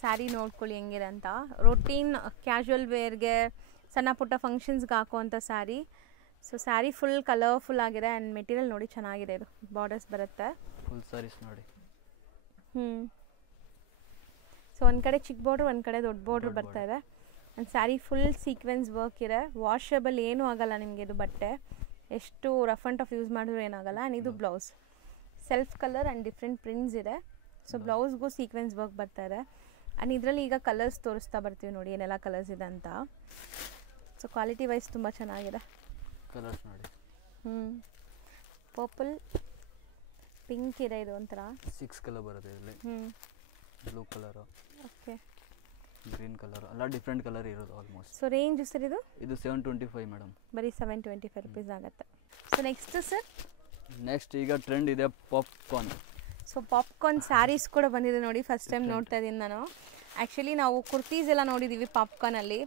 ಸ್ಯಾರಿ ನೋಡ್ಕೊಳ್ಳಿ ಹೆಂಗಿದೆ ಅಂತ. ರೊಟೀನ್ ಕ್ಯಾಶುವಲ್ ವೇರ್ಗೆ, ಸಣ್ಣ ಪುಟ್ಟ ಫಂಕ್ಷನ್ಸ್ಗೆ ಹಾಕುವಂಥ sari. So sari full colourful ಆಗಿದೆ. ಆ್ಯಂಡ್ ಮೆಟೀರಿಯಲ್ ನೋಡಿ ಚೆನ್ನಾಗಿದೆ. ಇದು ಬಾರ್ಡರ್ಸ್ ಬರುತ್ತೆ ಫುಲ್ ಸ್ಯಾರೀಸ್ ನೋಡಿ. ಸೊ ಒಂದು ಕಡೆ ಚಿಕ್ಕ ಬಾರ್ಡ್ರ್, ಒಂದು ಕಡೆ ದೊಡ್ಡ ಬಾರ್ಡ್ರ್ ಬರ್ತಾ ಇದೆ. And sari full sequence work ಇದೆ. ವಾಷಬಲ್ ಏನೂ ಆಗಲ್ಲ ನಿಮಗೆ ಇದು ಬಟ್ಟೆ. ಎಷ್ಟು ರಫ್ ಆ್ಯಂಡ್ ಟಫ್ ಯೂಸ್ ಮಾಡಿದ್ರು ಏನಾಗಲ್ಲ. ಆ್ಯಂಡ್ ಇದು blouse self colour and different prints ಇದೆ. ಸೊ ಬ್ಲೌಸ್ಗೂ ಸೀಕ್ವೆನ್ಸ್ ವರ್ಕ್ ಬರ್ತಾ ಇದೆ. ಆ್ಯಂಡ್ ಇದರಲ್ಲಿ ಈಗ ಕಲರ್ಸ್ ತೋರಿಸ್ತಾ ಬರ್ತೀವಿ ನೋಡಿ ಏನೆಲ್ಲ ಕಲರ್ಸ್ ಇದೆ ಅಂತ. ಸೊ ಕ್ವಾಲಿಟಿ ವೈಸ್ ತುಂಬ ಚೆನ್ನಾಗಿದೆ. ಕಲರ್ಸ್ ನೋಡಿ. ಪರ್ಪಲ್, ಪಿಂಕ್ ಇದೆ. ಇದು ಒಂಥರ 6 ಕಲರ್ ಬರುತ್ತೆ ಇದರಲ್ಲಿ. Blue colour, okay, green colour, ಎಲ್ಲ ಡಿಫ್ರೆಂಟ್ ಕಲರ್ ಇರೋದು ಆಲ್ಮೋಸ್ಟ್. ಸೊ ರೇಂಜ್ ಸರ್ ಇದು? ಇದು 725 ಮೇಡಮ್. ಬರೀ 725 ರೂಪೀಸ್ ಆಗುತ್ತೆ. So next sir? ನೆಕ್ಸ್ಟ್ ಈಗ ಟ್ರೆಂಡ್ ಇದೆ ಪಾಪ್ಕಾರ್ನ್. ಸೊ ಪಾಪ್ಕಾರ್ನ್ ಸ್ಯಾರೀಸ್ ಕೂಡ ಬಂದಿದೆ ನೋಡಿ. ಫಸ್ಟ್ ಟೈಮ್ ನೋಡ್ತಾ ಇದ್ದೀನಿ ನಾನು. ಆ್ಯಕ್ಚುಲಿ ನಾವು ಕುರ್ತೀಸ್ ಎಲ್ಲ ನೋಡಿದ್ದೀವಿ ಪಾಪ್ಕಾರ್ನಲ್ಲಿ.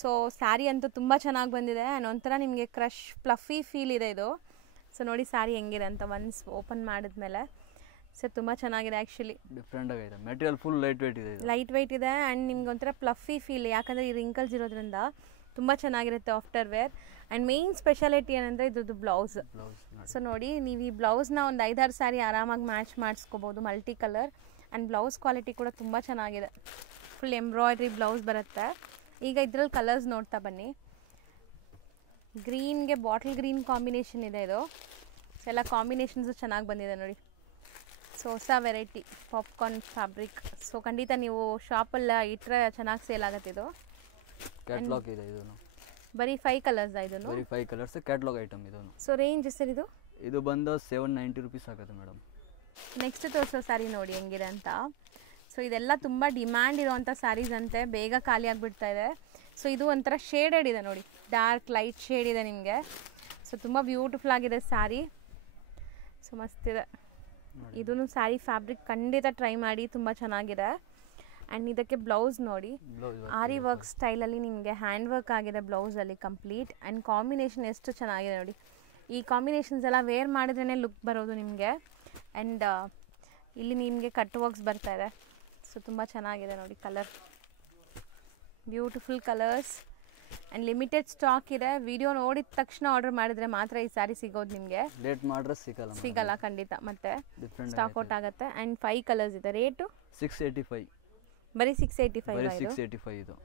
ಸೊ ಸ್ಯಾರಿ ಅಂತೂ ತುಂಬ ಚೆನ್ನಾಗಿ ಬಂದಿದೆ. ಆ್ಯಂಡ್ ಒಂಥರ ನಿಮಗೆ ಕ್ರಶ್ ಫ್ಲಫಿ ಫೀಲ್ ಇದೆ ಇದು. ಸೊ ನೋಡಿ ಸ್ಯಾರಿ ಹೆಂಗಿದೆ ಅಂತ ಒನ್ಸ್ ಓಪನ್ ಮಾಡಿದ್ಮೇಲೆ. ಸೊ ತುಂಬ ಚೆನ್ನಾಗಿದೆ ಆ್ಯಕ್ಚುಲಿ. ಡಿಫ್ರೆಂಟ್ ಆಗಿದೆ. ಮೆಟೀರಿಯಲ್ ಫುಲ್ ಲೈಟ್ ವೆಯ್ಟ್ ಇದೆ. ಲೈಟ್ ವೆಯ್ಟ್ ಇದೆ. ಆ್ಯಂಡ್ ನಿಮ್ಗೆ ಒಂಥರ ಫ್ಲಫಿ ಫೀಲ್, ಯಾಕಂದರೆ ಈ ರಿಂಕಲ್ಸ್ ಇರೋದ್ರಿಂದ ತುಂಬ ಚೆನ್ನಾಗಿರುತ್ತೆ after wear. And main speciality ಏನಂದರೆ ಇದ್ರದ್ದು ಬ್ಲೌಸ್. ಸೊ ನೋಡಿ, ನೀವು ಈ ಬ್ಲೌಸ್ನ ಒಂದು 5-6 ಸ್ಯಾರಿ ಆರಾಮಾಗಿ ಮ್ಯಾಚ್ ಮಾಡಿಸ್ಕೋಬೋದು, multi colour. And blouse quality ಕೂಡ ತುಂಬ ಚೆನ್ನಾಗಿದೆ. ಫುಲ್ ಎಂಬ್ರಾಯ್ಡ್ರಿ ಬ್ಲೌಸ್ ಬರುತ್ತೆ. ಈಗ ಇದ್ರಲ್ಲಿ ಕಲರ್ಸ್ ನೋಡ್ತಾ ಬನ್ನಿ. ಗ್ರೀನ್ಗೆ ಬಾಟಲ್ ಗ್ರೀನ್ ಕಾಂಬಿನೇಷನ್ ಇದೆ ಇದು. ಎಲ್ಲ ಕಾಂಬಿನೇಷನ್ಸು ಚೆನ್ನಾಗಿ ಬಂದಿದೆ ನೋಡಿ. ಸೊ ಹೊಸ ವೆರೈಟಿ ಪಾಪ್ಕಾರ್ನ್ ಫ್ಯಾಬ್ರಿಕ್. ಸೊ ಖಂಡಿತ ನೀವು ಶಾಪಲ್ಲ ಇಟ್ಟರೆ ಚೆನ್ನಾಗಿ ಸೇಲ್ ಆಗುತ್ತೆ ಇದು. ಕ್ಯಾಟಲಾಗ್ ಇದೆ ಇದು. ಬರೀ 5 ಕಲರ್ಸ್ ಇದನ್ನು. ಬರೀ 5 ಕಲರ್ಸ್ ಕ್ಯಾಟಲಾಗ್ ಐಟಮ್ ಇದು. ಸೊ ರೇಂಜ್ ಸರ್ ಇದು? ಇದು ಬಂದು 790 ರೂಪೀಸ್ ಆಗುತ್ತೆ ಮೇಡಮ್. ನೆಕ್ಸ್ಟ್ ತೋರಿಸೋ ಸ್ಯಾರಿ ನೋಡಿ ಹೆಂಗಿದೆ ಅಂತ. ಸೊ ಇದೆಲ್ಲ ತುಂಬ ಡಿಮ್ಯಾಂಡ್ ಇರೋವಂಥ ಸ್ಯಾರೀಸ್ ಅಂತೆ, ಬೇಗ ಖಾಲಿ ಆಗಿಬಿಡ್ತಾ ಇದೆ. ಸೊ ಇದು ಒಂಥರ ಶೇಡೆಡ್ ಇದೆ ನೋಡಿ, ಡಾರ್ಕ್ ಲೈಟ್ ಶೇಡ್ ಇದೆ ನಿಮಗೆ. ಸೊ ತುಂಬ ಬ್ಯೂಟಿಫುಲ್ ಆಗಿದೆ ಸ್ಯಾರಿ. ಸೊ ಮಸ್ತಿದೆ. ಇದೂ ಸ್ಯಾರಿ ಫ್ಯಾಬ್ರಿಕ್ ಖಂಡಿತ ಟ್ರೈ ಮಾಡಿ, ತುಂಬ ಚೆನ್ನಾಗಿದೆ. ಆ್ಯಂಡ್ ಇದಕ್ಕೆ ಬ್ಲೌಸ್ ನೋಡಿ, ಆರಿ ವರ್ಕ್ ಸ್ಟೈಲಲ್ಲಿ ನಿಮಗೆ ಹ್ಯಾಂಡ್ ವರ್ಕ್ ಆಗಿದೆ ಬ್ಲೌಸಲ್ಲಿ ಕಂಪ್ಲೀಟ್. ಆ್ಯಂಡ್ ಕಾಂಬಿನೇಷನ್ ಎಷ್ಟು ಚೆನ್ನಾಗಿದೆ ನೋಡಿ. ಈ ಕಾಂಬಿನೇಷನ್ಸ್ ಎಲ್ಲ ವೇರ್ ಮಾಡಿದ್ರೇ ಲುಕ್ ಬರೋದು ನಿಮಗೆ. ಆ್ಯಂಡ್ ಇಲ್ಲಿ ನಿಮಗೆ ಕಟ್ ವರ್ಕ್ಸ್ ಬರ್ತಾ ಇದೆ. ಸೊ ತುಂಬ ಚೆನ್ನಾಗಿದೆ ನೋಡಿ, colour beautiful colours and limited stock ಇದೆ. ವಿಡಿಯೋ ನೋಡಿದ ತಕ್ಷಣ ಆರ್ಡರ್ ಮಾಡಿದರೆ ಮಾತ್ರ ಈ ಸ್ಯಾರಿ ಸಿಗೋದು ನಿಮಗೆ, ಲೇಟ್ ಮಾಡಿದ್ರೆ ಸಿಗಲ್ಲ ಖಂಡಿತ, ಮತ್ತೆ ಸ್ಟಾಕ್ ಔಟ್ ಆಗುತ್ತೆ. ಆ್ಯಂಡ್ 5 ಕಲರ್ಸ್ ಇದೆ. ರೇಟು 685, ಬರೀ 685 ಇದು.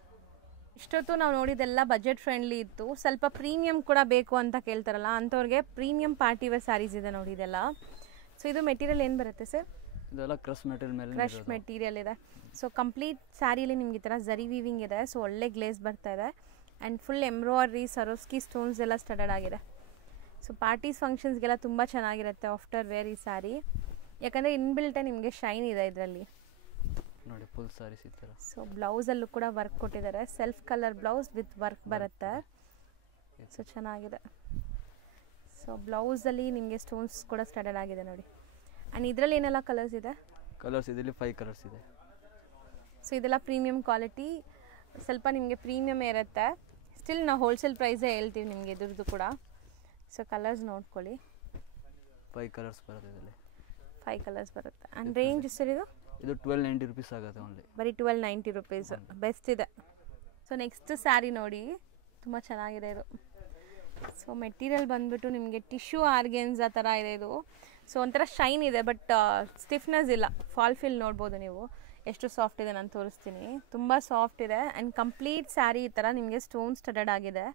ಇಷ್ಟೊತ್ತು ನಾವು ನೋಡಿದೆಲ್ಲ ಬಜೆಟ್ ಫ್ರೆಂಡ್ಲಿ ಇತ್ತು. ಸ್ವಲ್ಪ ಪ್ರೀಮಿಯಂ ಕೂಡ ಬೇಕು ಅಂತ ಕೇಳ್ತಾರಲ್ಲ ಅಂಥವ್ರಿಗೆ ಪ್ರೀಮಿಯಂ ಪಾರ್ಟಿ ವೇರ್ ಸ್ಯಾರೀಸ್ ಇದೆ ನೋಡಿ ಇದೆಲ್ಲ. ಸೊ ಇದು ಮೆಟೀರಿಯಲ್ ಏನು ಬರುತ್ತೆ ಸರ್? ಇದೆಲ್ಲ ಕ್ರಶ್ ಮೆಟೀರಿಯಲ್ ಮೇಲೆ ಕ್ರಶ್ ಮೆಟೀರಿಯಲ್ ಇದೆ. ಸೊ ಕಂಪ್ಲೀಟ್ ಸ್ಯಾರಿಲಿ ನಿಮ್ಗೆ ಈ ಥರ ಜರಿ ವೀವಿಂಗ್ ಇದೆ. ಸೊ ಒಳ್ಳೆ ಗ್ಲೇಸ್ ಬರ್ತಾ ಇದೆ. ಆ್ಯಂಡ್ ಫುಲ್ ಎಂಬ್ರಾಯ್ಡ್ರಿ, ಸರೋಸ್ಕಿ ಸ್ಟೋನ್ಸ್ ಎಲ್ಲ ಸ್ಟಡಡ್ ಆಗಿದೆ. ಸೊ ಪಾರ್ಟೀಸ್ ಫಂಕ್ಷನ್ಸ್ಗೆಲ್ಲ ತುಂಬ ಚೆನ್ನಾಗಿರುತ್ತೆ ಆಫ್ಟರ್ ವೇರ್ ಈ ಸ್ಯಾರಿ, ಯಾಕಂದರೆ ಇನ್ಬಿಲ್ಟೇ ನಿಮಗೆ ಶೈನ್ ಇದೆ ಇದರಲ್ಲಿ ನೋಡಿ. ಫುಲ್ ಸ್ಯಾರೀಸ್ ಈ ಥರ. ಸೊ ಬ್ಲೌಸಲ್ಲೂ ಕೂಡ ವರ್ಕ್ ಕೊಟ್ಟಿದ್ದಾರೆ. Self colour blouse with work ಬರುತ್ತೆ. ಸೊ ಚೆನ್ನಾಗಿದೆ. ಸೊ ಬ್ಲೌಸಲ್ಲಿ ನಿಮಗೆ ಸ್ಟೋನ್ಸ್ ಕೂಡ ಸ್ಟಡಡ್ ಆಗಿದೆ ನೋಡಿ. ಆ್ಯಂಡ್ ಇದರಲ್ಲಿ ಏನೆಲ್ಲ ಕಲರ್ಸ್ ಇದೆ? ಕಲರ್ಸ್ ಇದರಲ್ಲಿ 5 ಕಲರ್ಸ್ ಇದೆ. ಸೊ ಇದೆಲ್ಲ ಪ್ರೀಮಿಯಂ ಕ್ವಾಲಿಟಿ, ಸ್ವಲ್ಪ ನಿಮಗೆ ಪ್ರೀಮಿಯಮ್ ಇರುತ್ತೆ. ಸ್ಟಿಲ್ ನಾವು ಹೋಲ್ಸೇಲ್ ಪ್ರೈಸೇ ಹೇಳ್ತೀವಿ ನಿಮಗೆ ಇದ್ರದ್ದು ಕೂಡ. ಸೊ ಕಲರ್ಸ್ ನೋಡ್ಕೊಳ್ಳಿ. 5 ಕಲರ್ಸ್ ಬರುತ್ತೆ ಇದರಲ್ಲಿ. 5 ಕಲರ್ಸ್ ಬರುತ್ತೆ. ಆ್ಯಂಡ್ ರೇಂಜ್ ಸರ್ ಇದು 1290 ರುಪೀಸ್ ಆಗುತ್ತೆ ಓನ್ಲಿ. ಬರೀ 1290 ರುಪೀಸ್. ಬೆಸ್ಟ್ ಇದೆ. ಸೊ ನೆಕ್ಸ್ಟ್ ಸ್ಯಾರಿ ನೋಡಿ, ತುಂಬ ಚೆನ್ನಾಗಿದೆ ಇದು. ಸೊ ಮೆಟೀರಿಯಲ್ ಬಂದುಬಿಟ್ಟು ನಿಮಗೆ ಟಿಶ್ಯೂ ಆರ್ಗೆನ್ಸ್ ಥರ ಇದೆ ಇದು. ಸೊ ಒಂಥರ ಶೈನ್ ಇದೆ, ಬಟ್ ಸ್ಟಿಫ್ನೆಸ್ ಇಲ್ಲ. ಫಾಲ್ ಫಿಲ್ ನೋಡ್ಬೋದು ನೀವು ಎಷ್ಟು ಸಾಫ್ಟ್ ಇದೆ, ನಾನು ತೋರಿಸ್ತೀನಿ. ತುಂಬ ಸಾಫ್ಟ್ ಇದೆ. ಆ್ಯಂಡ್ ಕಂಪ್ಲೀಟ್ ಸ್ಯಾರಿ ಈ ಥರ ನಿಮಗೆ ಸ್ಟೋನ್ ಸ್ಟಡಡ್ ಆಗಿದೆ.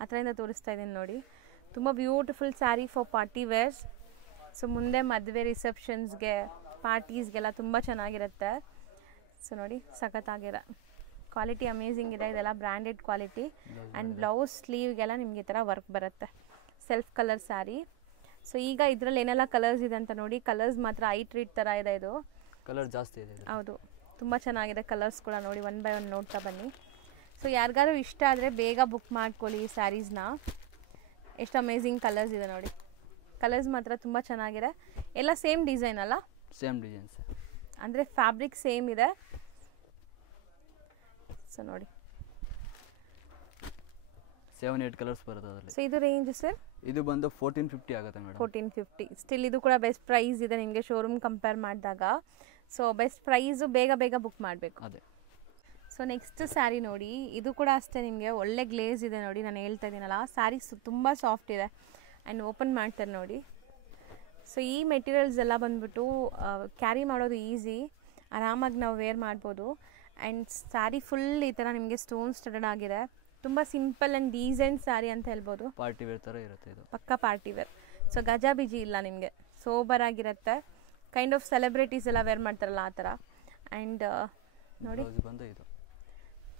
ಆ ಥರದಿಂದ ತೋರಿಸ್ತಾ ಇದ್ದೀನಿ ನೋಡಿ. ತುಂಬ beautiful sari for party wares. So ಮುಂದೆ ಮದುವೆ ರಿಸೆಪ್ಷನ್ಸ್ಗೆ ಪಾರ್ಟೀಸ್ಗೆಲ್ಲ ತುಂಬ ಚೆನ್ನಾಗಿರುತ್ತೆ. ಸೊ ನೋಡಿ ಸಖತ್ತಾಗಿದೆ. ಕ್ವಾಲಿಟಿ ಅಮೇಝಿಂಗ್ ಇದೆ. ಇದೆಲ್ಲ ಬ್ರ್ಯಾಂಡೆಡ್ ಕ್ವಾಲಿಟಿ. ಆ್ಯಂಡ್ ಬ್ಲೌಸ್ ಸ್ಲೀವ್ಗೆಲ್ಲ ನಿಮಗೆ ಈ ಥರ ವರ್ಕ್ ಬರುತ್ತೆ. Self colour sari. ಸೊ ಈಗ ಇದರಲ್ಲಿ ಏನೆಲ್ಲ ಕಲರ್ಸ್ ಇದೆ ಅಂತ ನೋಡಿ. ಕಲರ್ಸ್ ಮಾತ್ರ ಐ ಟ್ರೀಟ್ ಥರ ಇದೆ. ಇದು ಕಲರ್ ಜಾಸ್ತಿ ಇದೆ. ಹೌದು, ತುಂಬ ಚೆನ್ನಾಗಿದೆ ಕಲರ್ಸ್ ಕೂಡ ನೋಡಿ. 1 by 1 ನೋಡ್ತಾ ಬನ್ನಿ. ಸೊ ಯಾರಿಗಾರು ಇಷ್ಟ ಆದರೆ ಬೇಗ ಬುಕ್ ಮಾಡ್ಕೊಳ್ಳಿ ಈ ಸ್ಯಾರೀಸ್ನ. ಎಷ್ಟು ಅಮೇಝಿಂಗ್ ಕಲರ್ಸ್ ಇದೆ ನೋಡಿ. ಕಲರ್ಸ್ ಮಾತ್ರ ತುಂಬ ಚೆನ್ನಾಗಿದೆ. ಎಲ್ಲ ಸೇಮ್ ಡಿಸೈನ್ ಅಲ್ಲ? ಸೇಮ್ ಡಿಸೈನ್ಸ್, ಅಂದರೆ ಫ್ಯಾಬ್ರಿಕ್ ಸೇಮ್ ಇದೆ. ಸೊ ನೋಡಿ 7-8 ಕಲರ್ಸ್ ಬರುತ್ತೆ ಅದರಲ್ಲಿ. ಸೊ ಇದು ರೇಂಜ್ ಸರ್? ಇದು ಬಂದು 1450 ಆಗುತ್ತೆ ಮೇಡಮ್. 1450. ಸ್ಟಿಲ್ ಇದು ಕೂಡ ಬೆಸ್ಟ್ ಪ್ರೈಸ್ ಇದೆ ನಿಮಗೆ ಶೋರೂಮ್ ಕಂಪೇರ್ ಮಾಡಿದಾಗ. ಸೊ ಬೆಸ್ಟ್ ಪ್ರೈಸು, ಬೇಗ ಬೇಗ ಬುಕ್ ಮಾಡಬೇಕು. ಅದೇ. ಸೊ ನೆಕ್ಸ್ಟ್ ಸ್ಯಾರಿ ನೋಡಿ. ಇದು ಕೂಡ ಅಷ್ಟೇ ನಿಮಗೆ ಒಳ್ಳೆ ಗ್ಲೇಸ್ ಇದೆ ನೋಡಿ. ನಾನು ಹೇಳ್ತಾ ಇದ್ದೀನಲ್ಲ, ಸ್ಯಾರಿ ತುಂಬ ಸಾಫ್ಟ್ ಇದೆ. ಆ್ಯಂಡ್ ಓಪನ್ ಮಾಡ್ತಾರೆ ನೋಡಿ. ಸೊ ಈ ಮೆಟೀರಿಯಲ್ಸ್ ಎಲ್ಲ ಬಂದ್ಬಿಟ್ಟು ಕ್ಯಾರಿ ಮಾಡೋದು ಈಸಿ, ಆರಾಮಾಗಿ ನಾವು ವೇರ್ ಮಾಡ್ಬೋದು. ಆ್ಯಂಡ್ ಸ್ಯಾರಿ ಫುಲ್ ಈ ಥರ ನಿಮಗೆ ಸ್ಟೋನ್ ಸ್ಟಡಡ್ ಆಗಿದೆ. ತುಂಬ ಸಿಂಪಲ್ ಆ್ಯಂಡ್ ಡೀಸೆಂಟ್ ಸ್ಯಾರಿ ಅಂತ ಹೇಳ್ಬೋದು. ಪಾರ್ಟಿ ವೇರ್ ಥರ ಇರುತ್ತೆ ಇದು. ಪಕ್ಕ ಪಾರ್ಟಿ ವೇರ್. ಸೊ ಗಜಾಬಿಜಿ ಇಲ್ಲ ನಿಮಗೆ, ಸೋಬರ್ ಆಗಿರುತ್ತೆ. ಕೈಂಡ್ ಆಫ್ ಸೆಲೆಬ್ರಿಟೀಸ್ ಎಲ್ಲ ವೇರ್ ಮಾಡ್ತಾರಲ್ಲ ಆ ಥರ. ಆ್ಯಂಡ್ ನೋಡಿ ಬಂದು ಇದು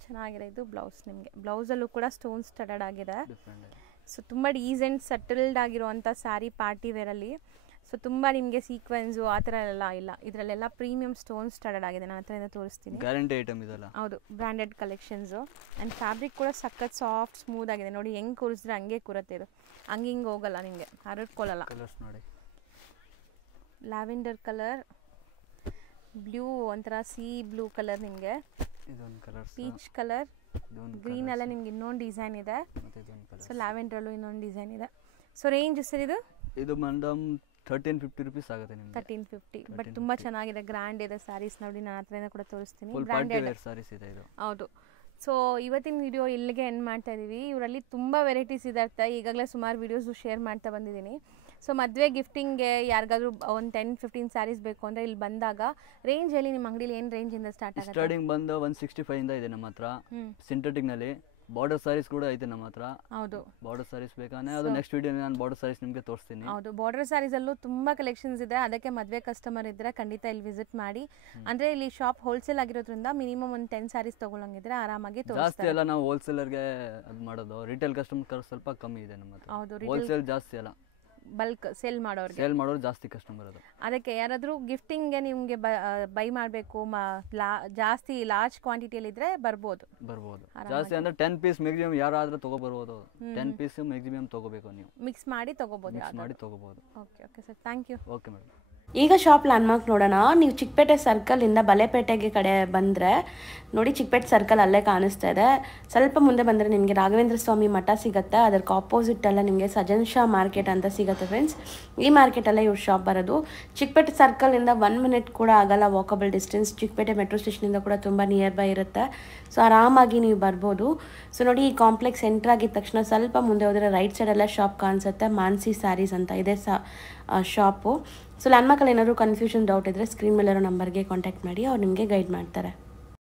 ಚೆನ್ನಾಗಿದೆ. ಇದು ಬ್ಲೌಸ್ ನಿಮಗೆ. ಬ್ಲೌಸಲ್ಲೂ ಕೂಡ ಸ್ಟೋನ್ ಸ್ಟಡಡ್ ಆಗಿದೆ. ಸೊ ತುಂಬ ಡೀಸೆಂಟ್ ಸೆಟಲ್ಡ್ ಆಗಿರುವಂಥ ಸ್ಯಾರಿ ಪಾರ್ಟಿ ವೇರಲ್ಲಿ. ಸೊ ತುಂಬ ನಿಮಗೆ ಸೀಕ್ವೆನ್ಸು ಆ ಥರ ಎಲ್ಲ ಇಲ್ಲ. ಇದರಲ್ಲೆಲ್ಲ ಪ್ರೀಮಿಯಂ ಸ್ಟೋನ್ ಸ್ಟಡಡ್ ಆಗಿದೆ. ನಾನು ಹತ್ರದಿಂದ ತೋರಿಸ್ತೀನಿ. ಗ್ಯಾರಂಟಿ ಐಟಮ್ ಇದೆಲ್ಲ. ಹೌದು, ಬ್ರ್ಯಾಂಡೆಡ್ ಕಲೆಕ್ಷನ್ಸು. ಆ್ಯಂಡ್ ಫ್ಯಾಬ್ರಿಕ್ ಕೂಡ ಸಖತ್ ಸಾಫ್ಟ್ ಸ್ಮೂತ್ ಆಗಿದೆ ನೋಡಿ. ಹೆಂಗೆ ಕೂರಿಸಿದ್ರೆ ಹಂಗೆ ಕೂರುತ್ತೆ ಇದು. ಹಿಂಗೆ ಹೋಗಲ್ಲ ನಿಮಗೆ, ಹರಡ್ಕೊಳ್ಳಲ್ಲ. ಕಲರ್ಸ್ ನೋಡಿ. ಲ್ಯಾವೆಂಡರ್ ಕಲರ್, ಬ್ಲೂ, ಒಂಥರ ಸಿ ಬ್ಲೂ ಕಲರ್ ನಿಮಗೆ, ಇದೊಂದು ಕಲರ್, ಪೀಚ್ ಕಲರ್, ಗ್ರೀನ್ ಎಲ್ಲ ನಿಮ್ಗೆ ಇನ್ನೊಂದು ಡಿಸೈನ್ ಇದೆ. ಸೊ ಲ್ಯಾವೆಂಡ್ರಲ್ಲೂ ಇನ್ನೊಂದು ಡಿಸೈನ್ ಇದೆ. ಸೊ ರೇಂಜ್ ಸರ್ ಇದು? ಇದು ಮೇಡಮ್ 1350 ರುಪೀಸ್ ಆಗುತ್ತೆ ನಿಮಗೆ. 1350. ಬಟ್ ತುಂಬ ಚೆನ್ನಾಗಿದೆ, ಗ್ರ್ಯಾಂಡ್ ಇದೆ ಸ್ಯಾರೀಸ್ ನೋಡಿ. ನಾನು ಹತ್ರದಿಂದ ಕೂಡ ತೋರಿಸ್ತೀನಿ. ಬ್ರ್ಯಾಂಡೆಡ್ ಸ್ಯಾರೀಸ್ ಇದೆ ಇದು. ಹೌದು. ಸೊ ಇವತ್ತಿನ ವಿಡಿಯೋ ಇಲ್ಲಿಗೆ ಎಂಡ್ ಮಾಡ್ತಾ ಇದ್ದೀವಿ. ಇವರಲ್ಲಿ ತುಂಬ ವೆರೈಟೀಸ್ ಇದಾರ್ಥ. ಈಗಾಗಲೇ ಸುಮಾರು ವೀಡಿಯೋಸು ಶೇರ್ ಮಾಡ್ತಾ ಬಂದಿದ್ದೀನಿ. ಸೊ ಮದುವೆ ಗಿಫ್ಟಿಂಗ್ಗೆ ಯಾರಿಗಾದ್ರೂ ಒಂದು 10-15 ಸ್ಯಾರೀಸ್ ಬೇಕು ಅಂದರೆ ಇಲ್ಲಿ ಬಂದಾಗ ರೇಂಜಲ್ಲಿ ನಿಮ್ಮ ಅಂಗಡಿಲಿ ಏನು ರೇಂಜಿಂದ ಸ್ಟಾರ್ಟ್ ಆಗುತ್ತೆ? ಸ್ಟಾರ್ಟಿಂಗ್ ಬಂದು 165 ಇಂದ ಇದೆ ನಮ್ಮ ಹತ್ರ. ಸಿಂಥೆಟಿಕ್ನಲ್ಲಿ ಬಾರ್ಡರ್ ಸ್ಯಾರೀಸ್ ಕೂಡ ಐತೆ ನಮ್ಮ ಹತ್ರ. ಹೌದು, ಬಾರ್ಡರ್ ಸ್ಯಾರೀಸ್ ಬೇಕಾದ್ರೆ ಅದು ನೆಕ್ಸ್ಟ್ ವಿಡಿಯೋ ನಾನು ಬಾರ್ಡರ್ ಸ್ಯಾರೀಸ್ ನಿಮಗೆ ತೋರಿಸ್ತೀನಿ. ಹೌದು, ಬಾರ್ಡರ್ ಸ್ಯಾರೀಸಲ್ಲೂ ತುಂಬ ಕಲೆಕ್ಷನ್ಸ್ ಇದೆ. ಅದಕ್ಕೆ ಮದುವೆ ಕಸ್ಟಮರ್ ಇದ್ದರೆ ಖಂಡಿತ ಇಲ್ಲಿ ವಿಸಿಟ್ ಮಾಡಿ. ಅಂದರೆ ಇಲ್ಲಿ ಶಾಪ್ ಹೋಲ್ಸೇಲ್ ಆಗಿರೋದ್ರಿಂದ ಮಿನಿಮಮ್ ಒಂದು 10 ಸ್ಯಾರೀಸ್ ತೊಗೊಳಂಗಿದ್ರೆ ಆರಾಮಾಗಿ ಜಾಸ್ತಿ ಎಲ್ಲ ನಾವು ಹೋಲ್ಸೇಲರ್ಗೆ ಅದು ಮಾಡೋದು. ರಿಟೇಲ್ ಕಸ್ಟಮರ್ ಸ್ವಲ್ಪ ಕಮ್ಮಿ ಇದೆ ನಮ್ಮ ಹತ್ರ. ಹೌದು, ಹೋಲ್ಸೇಲ್ ಜಾಸ್ತಿ ಅಲ್ಲ, ಬಲ್ಕ್ ಸೇಲ್ ಮಾಡೋರು ಜಾಸ್ತಿ ಕಸ್ಟಮರ್ ಅದು. ಅದಕ್ಕೆ ಯಾರಾದರೂ ಗಿಫ್ಟಿಂಗ್ಗೆ ನಿಮಗೆ ಬೈ ಮಾಡಬೇಕು, ಜಾಸ್ತಿ ಲಾರ್ಜ್ ಕ್ವಾಂಟಿಟಿಯಲ್ಲಿ ಇದ್ರೆ ಬರ್ಬೋದು. ಜಾಸ್ತಿ ಅಂದ್ರೆ 10 ಪೀಸ್ ಮ್ಯಾಕ್ಸಿಮಮ್ ಯಾರಾದ್ರೂ ತಗೋಬರ್ಬೋದು. 10 ಪೀಸ್ ಮ್ಯಾಕ್ಸಿಮಮ್ ತಗೋಬೇಕು, ನೀವು ಮಿಕ್ಸ್ ಮಾಡಿ ತಗೋಬೋದು. Okay okay sir, thank you. Okay madam. ಈಗ ಶಾಪ್ ಲ್ಯಾಂಡ್ಮಾರ್ಕ್ ನೋಡೋಣ. ನೀವು ಚಿಕ್ಕಪೇಟೆ ಸರ್ಕಲಿಂದ ಬಲೆಪೇಟೆಗೆ ಕಡೆ ಬಂದರೆ ನೋಡಿ ಚಿಕ್ಕಪೇಟೆ ಸರ್ಕಲ್ ಅಲ್ಲೇ ಕಾಣಿಸ್ತಾ ಇದೆ. ಸ್ವಲ್ಪ ಮುಂದೆ ಬಂದರೆ ನಿಮಗೆ ರಾಘವೇಂದ್ರ ಸ್ವಾಮಿ ಮಠ ಸಿಗುತ್ತೆ. ಅದಕ್ಕೆ ಆಪೋಸಿಟಲ್ಲ ನಿಮಗೆ ಸಜನ್ ಶಾ ಮಾರ್ಕೆಟ್ ಅಂತ ಸಿಗುತ್ತೆ ಫ್ರೆಂಡ್ಸ್. ಈ ಮಾರ್ಕೆಟಲ್ಲೇ ಇವ್ರ ಶಾಪ್ ಬರೋದು. ಚಿಕ್ಕಪೇಟೆ ಸರ್ಕಲಿಂದ 1 ಮಿನಿಟ್ ಕೂಡ ಆಗಲ್ಲ ವಾಕಬಲ್ ಡಿಸ್ಟೆನ್ಸ್. ಚಿಕ್ಕಪೇಟೆ ಮೆಟ್ರೋ ಸ್ಟೇಷನಿಂದ ಕೂಡ ತುಂಬ ನಿಯರ್ ಬೈ ಇರುತ್ತೆ. ಸೊ ಆರಾಮಾಗಿ ನೀವು ಬರ್ಬೋದು. ಸೊ ನೋಡಿ ಈ ಕಾಂಪ್ಲೆಕ್ಸ್ ಎಂಟ್ರ್ ಆಗಿದ ತಕ್ಷಣ ಸ್ವಲ್ಪ ಮುಂದೆ ಹೋದರೆ ರೈಟ್ ಸೈಡೆಲ್ಲ ಶಾಪ್ ಕಾಣಿಸುತ್ತೆ. ಮಾನ್ಸಿ ಸ್ಯಾರೀಸ್ ಅಂತ ಇದೆ ಶಾಪು. ಸೊ ಲ್ಯಾಂಡ್ಮಾರ್ಕಲ್ಲಿ ಏನಾದರೂ ಕನ್ಫ್ಯೂಷನ್ ಡೌಟ್ ಇದ್ದರೆ ಸ್ಕ್ರೀನ್ ಮೇಲಿರೋ ನಂಬರ್ಗೆ ಕಾಂಟ್ಯಾಕ್ಟ್ ಮಾಡಿ, ಅವ್ರು ನಿಮಗೆ ಗೈಡ್ ಮಾಡ್ತಾರೆ.